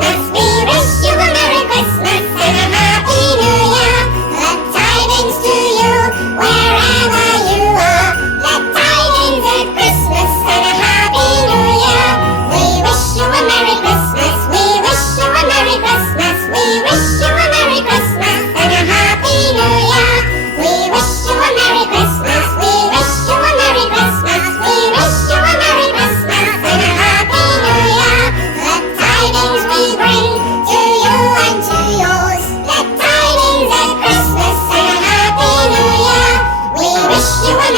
Christmas. We wish you a Merry Christmas and a Happy New Year. Glad tidings to you wherever you are. Glad tidings at Christmas and a Happy New Year. We wish you a Merry Christmas. We wish you a Merry Christmas. We wish you a Merry Christmas and a Happy New Year. We wish you a Merry Christmas. We wish you a Merry Christmas. We wish you a Merry Christmas and a Happy New Year. Glad tidings we bring to you and to yours. Glad tidings at Christmas and a Happy New Year. We wish you a